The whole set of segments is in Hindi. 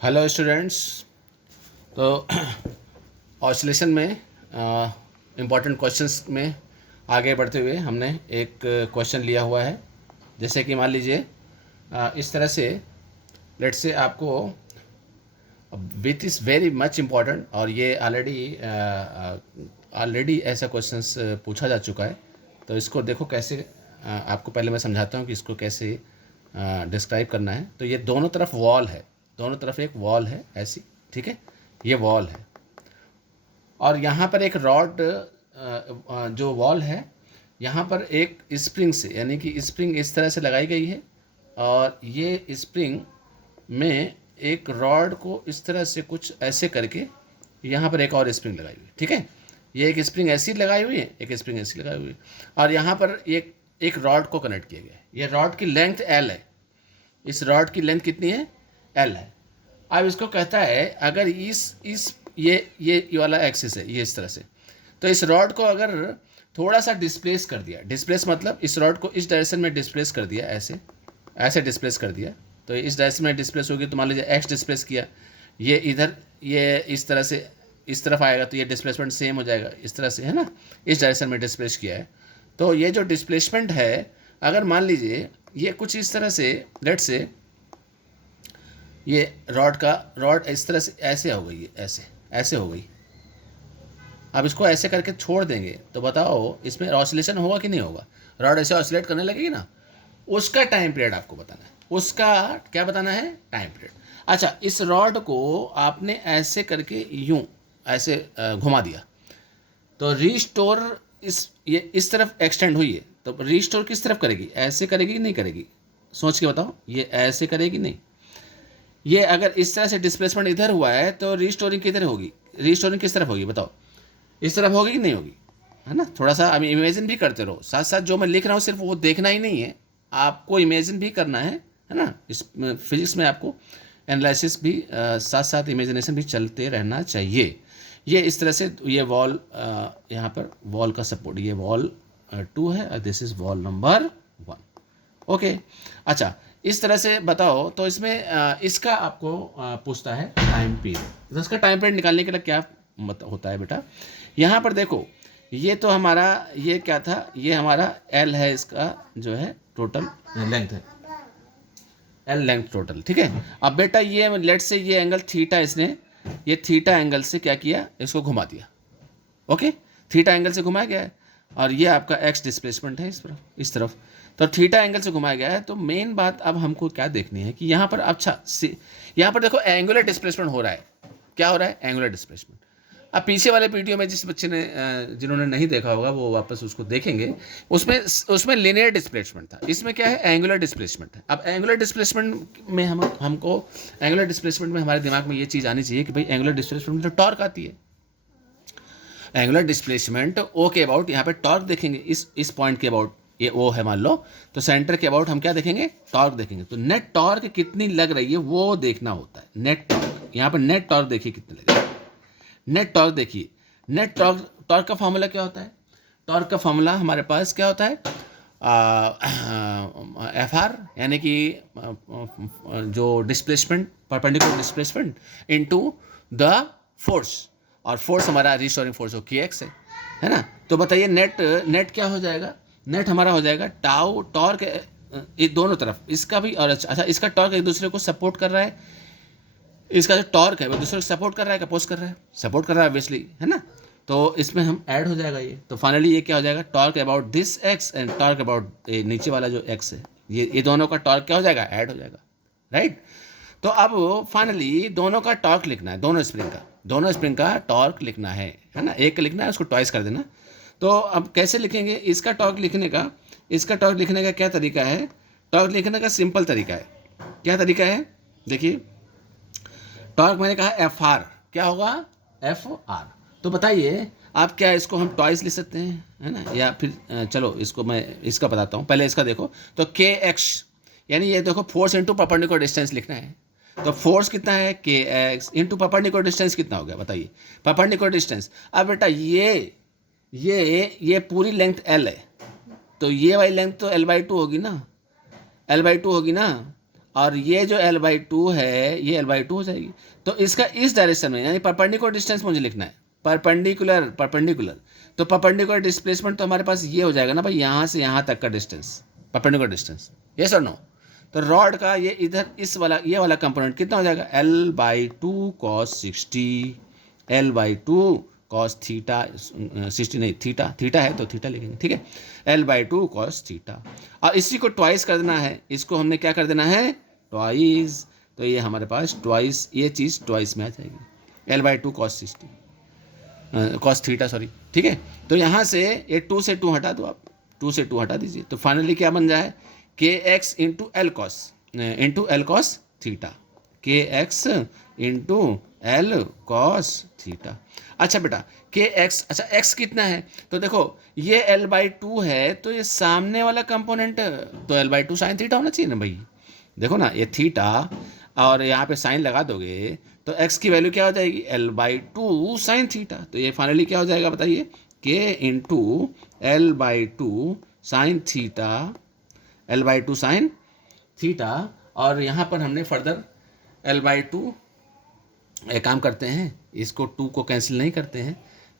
Hello students. तो ऑसिलेशन में इम्पॉर्टेंट क्वेश्चंस में आगे बढ़ते हुए हमने एक क्वेश्चन लिया हुआ है। जैसे कि मान लीजिए इस तरह से लेट्स से आपको which is very much important, और ये ऑलरेडी ऐसा क्वेश्चंस पूछा जा चुका है। तो इसको देखो कैसे आपको पहले मैं समझाता हूँ कि इसको कैसे डिस्क्राइब करना है। तो ये दोनों तरफ वॉल है, दोनों तरफ एक वॉल है ऐसी, ठीक है, ये वॉल है। और यहाँ पर एक रॉड, जो वॉल है यहाँ पर एक स्प्रिंग से, यानी कि स्प्रिंग इस तरह से लगाई गई है, और ये स्प्रिंग में एक रॉड को इस तरह से कुछ ऐसे करके यहाँ पर एक और स्प्रिंग लगाई हुई है, ठीक है। ये एक स्प्रिंग ऐसी लगाई हुई है, एक स्प्रिंग ऐसी लगाई हुई है, और यहाँ पर एक रॉड को कनेक्ट किया गया है। ये रॉड की लेंथ एल है, इस रॉड की लेंथ कितनी है, एल है। अब इसको कहता है अगर इस ये वाला एक्सिस है, ये इस तरह से, तो इस रॉड को अगर थोड़ा सा डिस्प्लेस कर दिया, डिस्प्लेस मतलब इस रॉड को इस डायरेक्शन में डिस्प्लेस कर दिया, ऐसे ऐसे डिस्प्लेस कर दिया, तो इस डायरेक्शन में डिस्प्लेस होगी। तो मान लीजिए एक्स डिस्प्लेस किया, ये इधर, ये इस तरह से इस तरफ आएगा, तो ये डिस्प्लेसमेंट सेम हो जाएगा इस तरह से, है ना। इस डायरेक्शन में डिस्प्लेस किया है, तो ये जो डिस्प्लेसमेंट है, अगर मान लीजिए ये कुछ इस तरह से, लेट से ये रॉड इस तरह से ऐसे हो गई, ऐसे ऐसे हो गई। अब इसको ऐसे करके छोड़ देंगे तो बताओ इसमें ऑसिलेशन होगा कि नहीं होगा। रॉड ऐसे ऑसिलेट करने लगेगी ना, उसका टाइम पीरियड आपको बताना है। उसका क्या बताना है, टाइम पीरियड। अच्छा, इस रॉड को आपने ऐसे करके यूं ऐसे घुमा दिया, तो रीस्टोर ये इस तरफ एक्सटेंड हुई है, तो रीस्टोर किस तरफ करेगी, ऐसे करेगी कि नहीं करेगी, सोच के बताओ। ये ऐसे करेगी नहीं, ये अगर इस तरह से डिस्प्लेसमेंट इधर हुआ है तो रीस्टोरिंग किधर होगी, रीस्टोरिंग किस तरफ होगी बताओ, इस तरफ होगी कि नहीं होगी, है ना। थोड़ा सा अभी इमेजिन भी करते रहो, साथ साथ जो मैं लिख रहा हूँ सिर्फ वो देखना ही नहीं है, आपको इमेजिन भी करना है ना। इस फिजिक्स में आपको एनालिसिस भी साथ साथ इमेजिनेशन भी चलते रहना चाहिए। ये इस तरह से ये वॉल, यहाँ पर वॉल का सपोर्ट, ये वॉल 2 है और this is wall number 1। Okay, अच्छा, इस तरह से बताओ। तो इसमें इसका आपको पूछता है टाइम पीरियड। तो इसका टाइम पीरियड निकालने के लिए क्या होता है बेटा, यहाँ पर देखो, ये तो हमारा ये क्या था, ये हमारा एल है, इसका जो है टोटल लेंथ है, एल लेंथ टोटल, ठीक है। अब बेटा ये लेट से ये एंगल थीटा, इसने ये थीटा एंगल से क्या किया, इसको घुमा दिया। ओके, थीटा एंगल से घुमाया गया है, और ये आपका एक्स डिस्प्लेसमेंट है इस तरफ, तो थीटा एंगल से घुमाया गया है। तो मेन बात अब हमको क्या देखनी है कि यहाँ पर, अच्छा यहाँ पर देखो एंगुलर डिस्प्लेसमेंट हो रहा है। क्या हो रहा है, एंगुलर डिस्प्लेसमेंट। अब पीछे वाले वीडियो में जिस बच्चे ने जिन्होंने नहीं देखा होगा वो वापस उसको देखेंगे, उसमें उसमें लिनियर डिस्प्लेसमेंट था, इसमें क्या है, एंगुलर डिस्प्लेसमेंट है। अब एंगुलर डिस्प्लेसमेंट में हमको एंगुलर डिस्प्लेसमेंट में हमारे दिमाग में ये चीज़ आनी चाहिए कि भाई एंगुलर डिस्प्लेसमेंट में तो टॉर्क आती है। एंगुलर डिस्प्लेसमेंट ओ के अबाउट, यहाँ पे टॉर्क देखेंगे, इस पॉइंट के अबाउट, ये ओ है मान लो, तो सेंटर के अबाउट हम क्या देखेंगे, टॉर्क देखेंगे। तो नेट टॉर्क कितनी लग रही है वो देखना होता है, नेट टॉर्क। यहाँ पर नेट टॉर्क देखिए कितनी लग रही है, नेट टॉर्क देखिए। नेट टॉर्क का फॉर्मूला क्या होता है, टॉर्क का फॉर्मूला हमारे पास क्या होता है, एफ आर, यानी कि जो displacement, perpendicular displacement into the force, और फोर्स हमारा रिस्टोरिंग फोर्स हो के एक्स है ना। तो बताइए नेट क्या हो जाएगा, नेट हमारा हो जाएगा टाउ टॉर्क, ये दोनों तरफ इसका भी, और अच्छा इसका टॉर्क एक दूसरे को सपोर्ट कर रहा है, इसका जो टॉर्क है वो दूसरे को सपोर्ट कर रहा है, अपोज कर रहा है, सपोर्ट कर रहा है ऑब्वियसली, है ना। तो इसमें हम ऐड हो जाएगा ये, तो फाइनली ये क्या हो जाएगा, torque about this x and torque about नीचे वाला जो एक्स है, ये दोनों का टॉर्क क्या हो जाएगा, ऐड हो जाएगा, राइट। तो अब फाइनली दोनों का टॉर्क लिखना है, दोनों स्प्रिंग का टॉर्क लिखना है ना। एक लिखना है, उसको ट्वाइस कर देना। तो अब कैसे लिखेंगे इसका टॉर्क लिखने का, इसका टॉर्क लिखने का क्या तरीका है, टॉर्क लिखने का सिंपल तरीका है। क्या तरीका है, देखिए, टॉर्क मैंने कहा एफ आर, क्या होगा, एफ आर। तो बताइए आप क्या इसको हम ट्वाइस लिख सकते हैं, है ना, या फिर चलो इसको मैं इसका बताता हूँ, पहले इसका देखो। तो के एक्स, यानी ये देखो फोर्स इंटू परपेंडिकुलर डिस्टेंस लिखना है। तो फोर्स कितना है, के एक्स इंटू परपेंडिकुलर डिस्टेंस कितना हो गया बताइए, परपेंडिकुलर डिस्टेंस। अब बेटा ये पूरी लेंथ एल है, तो ये वाली लेंथ तो L/2 होगी ना, L/2 होगी ना। और ये जो L/2 है ये L/2 हो जाएगी। तो इसका इस डायरेक्शन में यानी परपेंडिकुलर डिस्टेंस मुझे लिखना है, परपेंडिकुलर परपेंडिकुलर। तो परपेंडिकुलर डिस्प्लेसमेंट तो हमारे पास ये हो जाएगा ना भाई, यहाँ से यहाँ तक का डिस्टेंस, परपेंडिकुलर डिस्टेंस, यस और नो। तो रॉड का ये इधर इस वाला ये वाला कंपोनेंट कितना हो जाएगा, L/2 cos 60, L/2 cos theta 60 नहीं थीटा, थीटा है तो थीटा लिखेंगे, ठीक है, L/2 cos थीटा। और इसी को ट्वाइस कर देना है, इसको हमने क्या कर देना है, ट्वाइस। तो ये हमारे पास ट्वाइस, ये चीज़ ट्वाइस में आ जाएगी, L/2 cos 60 cos theta sorry, ठीक है। तो यहाँ से ये 2 से 2 हटा दो आप, 2 से 2 हटा दीजिए, तो फाइनली क्या बन जाए, kx into L cos theta, kx into L cos theta. अच्छा बेटा kx, अच्छा x कितना है, तो देखो ये L/2 है, तो ये सामने वाला कंपोनेंट तो L/2 साइन थीटा होना चाहिए ना भाई। देखो ना ये थीटा और यहाँ पे साइन लगा दोगे तो x की वैल्यू क्या हो जाएगी, L/2 साइन थीटा। तो ये फाइनली क्या हो जाएगा बताइए, k into L/2 sine theta, L/2 sine theta. और यहाँ पर हमने फर्दर L/2 एक काम करते हैं, इसको 2 को कैंसिल नहीं करते हैं,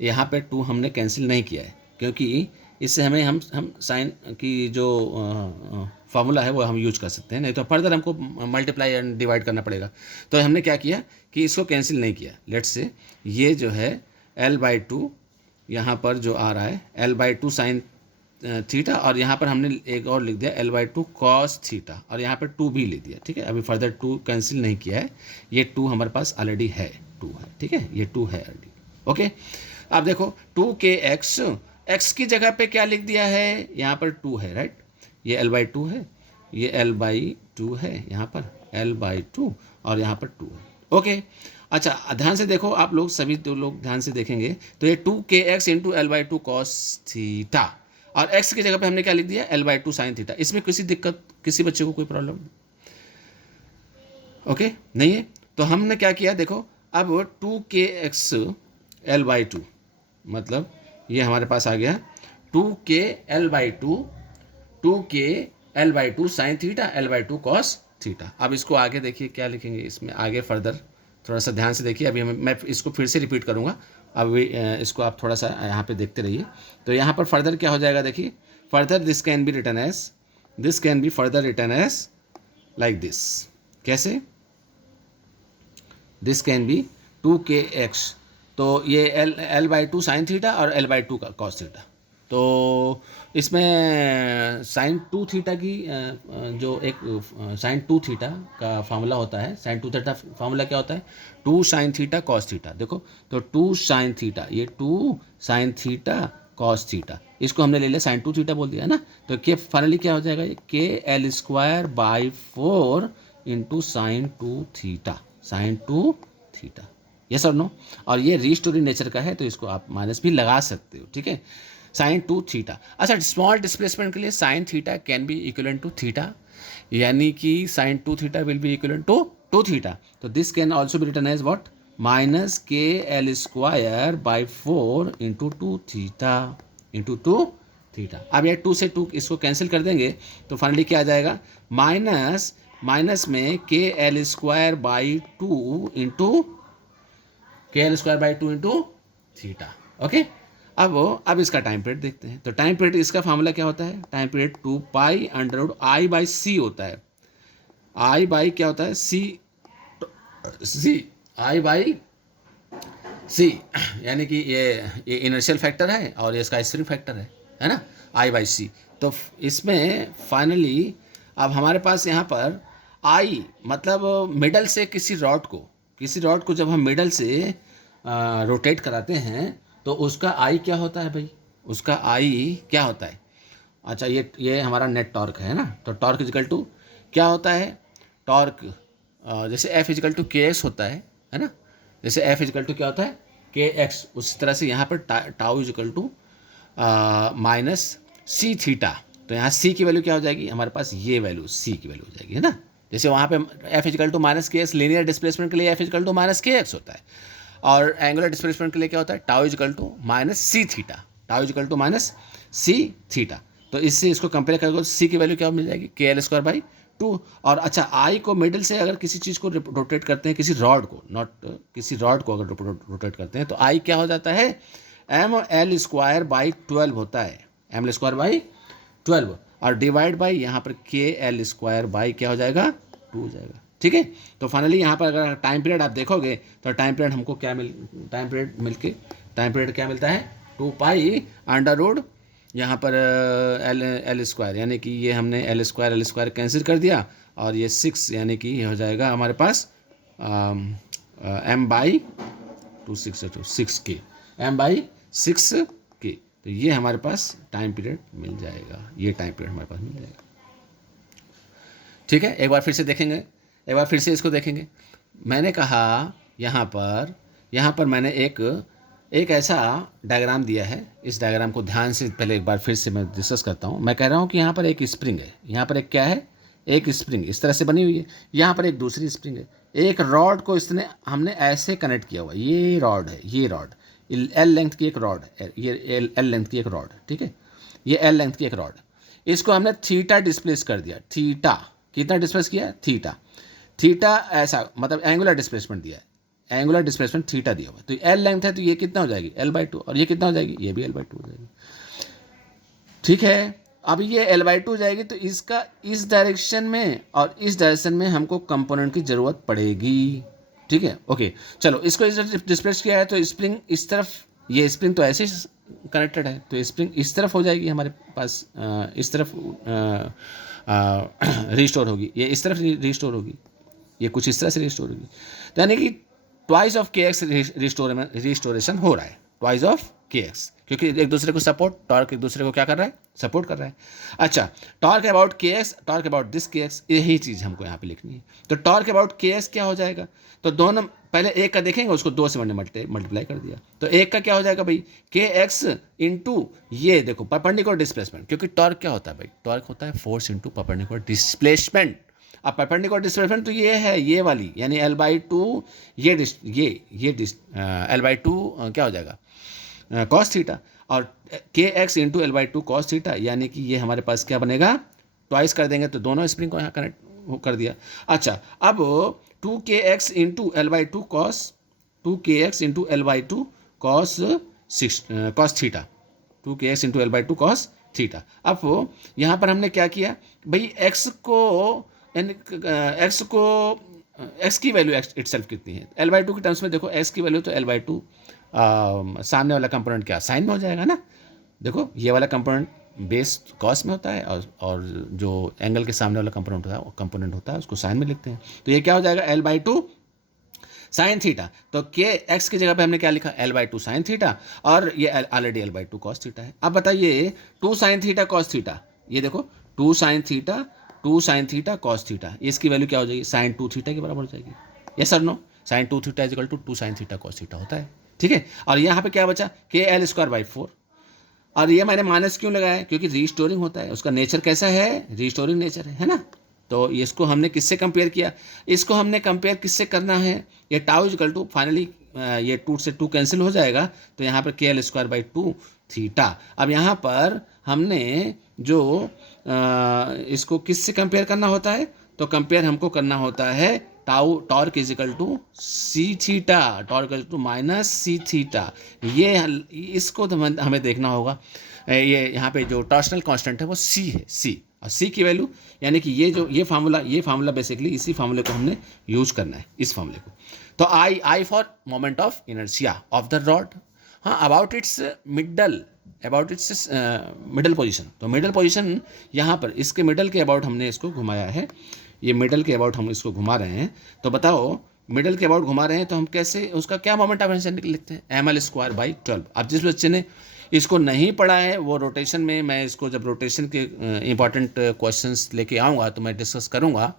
यहाँ पे 2 हमने कैंसिल नहीं किया है क्योंकि इससे हमें हम साइन की जो फार्मूला है वो हम यूज कर सकते हैं, नहीं तो फर्दर हमको मल्टीप्लाई एंड डिवाइड करना पड़ेगा। तो हमने क्या किया कि इसको कैंसिल नहीं किया। लेट्स से ये जो है L/2 यहाँ पर जो आ रहा है L/2 साइन थीटा, और यहाँ पर हमने एक और लिख दिया L/2 cos थीटा, और यहाँ पर 2 भी लिख दिया, ठीक है। अभी फर्दर 2 कैंसिल नहीं किया है, ये 2 हमारे पास ऑलरेडी है, 2 है, ठीक है, ये 2 है ऑलरेडी, ओके। अब देखो 2kx, x की जगह पे क्या लिख दिया है, यहाँ पर 2 है, राइट, ये L/2 है, ये L/2 है, यहाँ पर L/2 और यहाँ पर 2 है, ओके। अच्छा ध्यान से देखो आप लोग, सभी तो लोग ध्यान से देखेंगे, तो ये 2kx into L/2 cos theta, और x की जगह पे हमने क्या लिख दिया, L/2 साइन थीटा। इसमें किसी दिक्कत, किसी बच्चे को कोई प्रॉब्लम ओके नहीं है। तो हमने क्या किया देखो, अब 2kx L/2 मतलब ये हमारे पास आ गया 2k L/2 sine theta L/2 cos theta. अब इसको आगे देखिए क्या लिखेंगे, इसमें आगे फर्दर थोड़ा सा ध्यान से देखिए, अभी मैं इसको फिर से रिपीट करूँगा, अभी इसको आप थोड़ा सा यहाँ पे देखते रहिए। तो यहाँ पर फर्दर क्या हो जाएगा देखिए, further this can be further written as like this, कैसे, दिस कैन बी 2kx, तो ये L/2 साइन थीटा और L/2 का cos थीटा। तो इसमें साइन 2 थीटा की जो एक साइन 2 थीटा का फार्मूला होता है, साइन 2 थीटा फार्मूला क्या होता है, 2 साइन थीटा cos थीटा। देखो तो 2 साइन थीटा, ये 2 साइन थीटा cos थीटा, इसको हमने ले लिया साइन 2 थीटा बोल दिया है ना। तो के फाइनली क्या हो जाएगा, ये KL²/4 into sine 2 theta, sine 2 theta, yes और नो। और ये रीस्टोरी नेचर का है तो इसको आप माइनस भी लगा सकते हो, ठीक है, साइन 2 थीटा। अच्छा स्मॉल डिस्प्लेसमेंट के लिए sine theta can be equivalent to theta, यानी कि sine 2 theta will be equivalent to 2 theta. तो this can also be written as what, -KL²/4 into 2 theta into 2 theta. अब ये 2 से 2 इसको कैंसिल कर देंगे तो फाइनली क्या आ जाएगा, माइनस में KL²/2 इंटू थीटा, ओके। अब इसका टाइम पीरियड देखते हैं। तो टाइम पीरियड इसका फार्मूला क्या होता है, टाइम पीरियड 2π√I/c होता है, I बाई क्या होता है, C, I/c, यानी कि ये इनर्शियल फैक्टर है और ये इसका स्प्रिंग फैक्टर है ना, I/c। तो इसमें फाइनली अब हमारे पास यहाँ पर I मतलब मिडल से किसी रॉड को जब हम मिडल से रोटेट कराते हैं तो उसका आई क्या होता है भाई, उसका आई क्या होता है, अच्छा ये हमारा नेट टॉर्क है ना। तो टॉर्क इजिकल टू क्या होता है, टॉर्क जैसे F इजिकल टू KX होता है ना, जैसे F इजिकल टू क्या होता है KX, उसी तरह से यहाँ पर tau is equal to -C theta. तो यहाँ C की वैल्यू क्या हो जाएगी, हमारे पास ये वैल्यू C की वैल्यू हो जाएगी, है ना। जैसे वहाँ पे F is equal to -KX, linear displacement के लिए F इजिकल टू -KX होता है, और एंगुलर डिस्प्लेसमेंट के लिए क्या होता है, tau is equal to -C theta. तो इससे इसको कंपेयर करोगे तो C की वैल्यू क्या मिल जाएगी, KL² 2 और अच्छा आई को मिडिल से अगर किसी चीज़ को रोटेट करते हैं, किसी रॉड को, नॉट किसी रॉड को अगर रोटेट करते हैं तो आई क्या हो जाता है, एम एल स्क्वायर बाई 12 होता है, एम एल स्क्वायर बाई 12 और डिवाइड बाई यहाँ पर के एल स्क्वायर बाई क्या हो जाएगा 2 हो जाएगा। ठीक है, तो फाइनली यहाँ पर अगर टाइम पीरियड आप देखोगे तो टाइम पीरियड हमको क्या टाइम पीरियड क्या मिलता है 2 पाई अंडर रूट यहाँ पर एल स्क्वायर, यानी कि ये हमने एल स्क्वायर कैंसिल कर दिया और ये 6 यानी कि ये हो जाएगा हमारे पास एम बाई 6 के, एम बाई 6 के। तो ये हमारे पास टाइम पीरियड मिल जाएगा, ये टाइम पीरियड हमारे पास मिल जाएगा। ठीक है, एक बार फिर से देखेंगे, एक बार फिर से इसको देखेंगे। मैंने कहा यहाँ पर मैंने एक ऐसा डायग्राम दिया है, इस डायग्राम को ध्यान से पहले एक बार फिर से मैं डिस्कस करता हूँ। मैं कह रहा हूँ कि यहाँ पर एक स्प्रिंग है, यहाँ पर एक क्या है, एक स्प्रिंग इस तरह से बनी हुई है, यहाँ पर एक दूसरी स्प्रिंग है, एक रॉड को इसने हमने ऐसे कनेक्ट किया हुआ, ये रॉड है, ये रॉड एल लेंथ की एक रॉड है, ये एल लेंथ की एक रॉड, ठीक है, ये एल लेंथ की एक रॉड, इसको हमने थीटा डिस्प्लेस कर दिया, थीटा कितना डिस्प्लेस किया, थीटा ऐसा मतलब एंगुलर डिस्प्लेसमेंट दिया है, एंगुलर डिस्प्लेसमेंट थीटा दिया हुआ है। तो एल लेंथ है तो ये कितना हो जाएगी L/2 और ये कितना हो जाएगी, ये भी L/2 हो जाएगी। ठीक है, अब ये L/2 हो जाएगी तो इसका इस डायरेक्शन में और इस डायरेक्शन में हमको कंपोनेंट की ज़रूरत पड़ेगी। ठीक है, ओके, चलो इसको इस तरफ डिस्प्लेस किया है तो स्प्रिंग इस तरफ, ये स्प्रिंग तो ऐसे कनेक्टेड है तो स्प्रिंग इस तरफ हो जाएगी हमारे पास, इस तरफ रिस्टोर होगी, ये इस तरफ रिस्टोर होगी, ये कुछ इस तरह से रिस्टोर होगी। तो यानी कि ट्वाइस ऑफ के एक्स रिस्टोरेशन हो रहा है, ट्वाइस ऑफ के एक्स, क्योंकि एक दूसरे को सपोर्ट, टॉर्क एक दूसरे को क्या कर रहा है, सपोर्ट कर रहा है। अच्छा, टॉर्क अबाउट के एक्स, टॉर्क अबाउट दिस के एक्स, यही चीज़ हमको यहाँ पे लिखनी है। तो टॉर्क अबाउट के एक्स क्या हो जाएगा, तो दोनों पहले एक का देखेंगे, उसको 2 से मैंने मल्टीप्लाई कर दिया, तो एक का क्या हो जाएगा भाई, के एक्स इंटू ये देखो परपेंडिकुलर डिस्प्लेसमेंट, क्योंकि टॉर्क क्या होता है भाई, टॉर्क होता है फोर्स इंटू परपेंडिकुलर डिस्प्लेसमेंट। अब परपेंडिकुलर डिस्प्लेसमेंट तो ये है, ये वाली यानी L/2, ये L/2 क्या हो जाएगा कॉस थीटा, और के x into L/2 cos theta, यानी कि ये हमारे पास क्या बनेगा, ट्वाइस कर देंगे तो दोनों स्प्रिंग को यहाँ कनेक्ट कर दिया। अच्छा, अब 2kx into L/2 cos, 2kx into L/2 cos theta, 2kx into L/2 cos theta. अब यहाँ पर हमने क्या किया भाई, एक्स की वैल्यू इटसेल्फ कितनी है, L/2 के टर्म्स में देखो, एक्स की वैल्यू तो L/2 सामने वाला कंपोनेंट क्या साइन में हो जाएगा ना, देखो ये वाला कंपोनेंट बेस कॉस में होता है और जो एंगल के सामने वाला कंपोनेंट होता है उसको साइन में लिखते हैं। तो ये क्या हो जाएगा L/2 साइन थीटा, तो के एक्स की जगह पे हमने क्या लिखा, L/2 साइन थीटा, और ये ऑलरेडी L/2 कॉस थीटा है। अब बताइए 2 साइन थीटा कॉस थीटा, ये देखो 2 साइन थीटा कॉस थीटा, इसकी वैल्यू क्या हो जाएगी, साइन 2 थीटा के बराबर हो जाएगी। यस और no, sine 2 theta is equal to 2 sine theta cos theta होता है। ठीक है, और यहाँ पे क्या बचा, KL²/4, और ये मैंने माइनस क्यों लगाया, क्योंकि रीस्टोरिंग होता है, उसका नेचर कैसा है, रीस्टोरिंग नेचर है ना। तो इसको हमने किससे कंपेयर किया, इसको हमने कंपेयर किससे करना है, ये tau is equal to, finally ये 2 से 2 कैंसिल हो जाएगा, तो यहाँ पर KL²/2 थीटा। अब यहाँ पर हमने जो इसको किससे कंपेयर करना होता है, तो कंपेयर हमको करना होता है torque is equal to C theta, torque is to minus C theta. ये इसको हमें देखना होगा, ये यहाँ पे जो टॉर्शनल कांस्टेंट है वो सी है, सी, और सी की वैल्यू यानी कि ये फार्मूला बेसिकली इसी फार्मूले को हमने यूज करना है, इस फार्मूले को। तो I for moment of inertia of the rod, हाँ, अबाउट इट्स मिडल पोजीशन, तो मिडल पोजीशन यहाँ पर इसके मिडल के अबाउट हमने इसको घुमाया है, ये मिडल के अबाउट हम इसको घुमा रहे हैं। तो बताओ मिडल के अबाउट घुमा रहे हैं तो हम कैसे उसका क्या मोमेंट ऑफ इनर्शिया लिखते हैं, mL²/12। अब जिस बच्चे ने इसको नहीं पढ़ा है वो रोटेशन में, मैं इसको जब रोटेशन के इंपॉर्टेंट क्वेश्चंस लेके आऊँगा तो मैं डिस्कस करूँगा,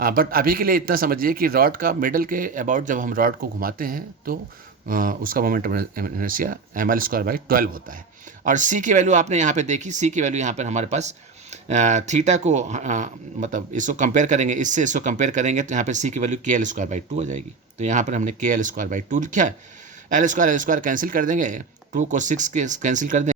बट अभी के लिए इतना समझिए कि रॉड का मिडल के अबाउट जब हम रॉड को घुमाते हैं तो उसका मोमेंट ऑफ इनर्शिया mL²/12 होता है। और सी की वैल्यू आपने यहाँ पे देखी, सी की वैल्यू यहाँ पर हमारे पास थीटा को मतलब इसको कंपेयर करेंगे, इससे इसको कंपेयर करेंगे तो यहाँ पे सी की वैल्यू KL²/2 हो जाएगी। तो यहाँ पर हमने KL²/2 लिखा है, L² कैंसिल कर देंगे, 2 को 6 के कैंसिल कर देंगे,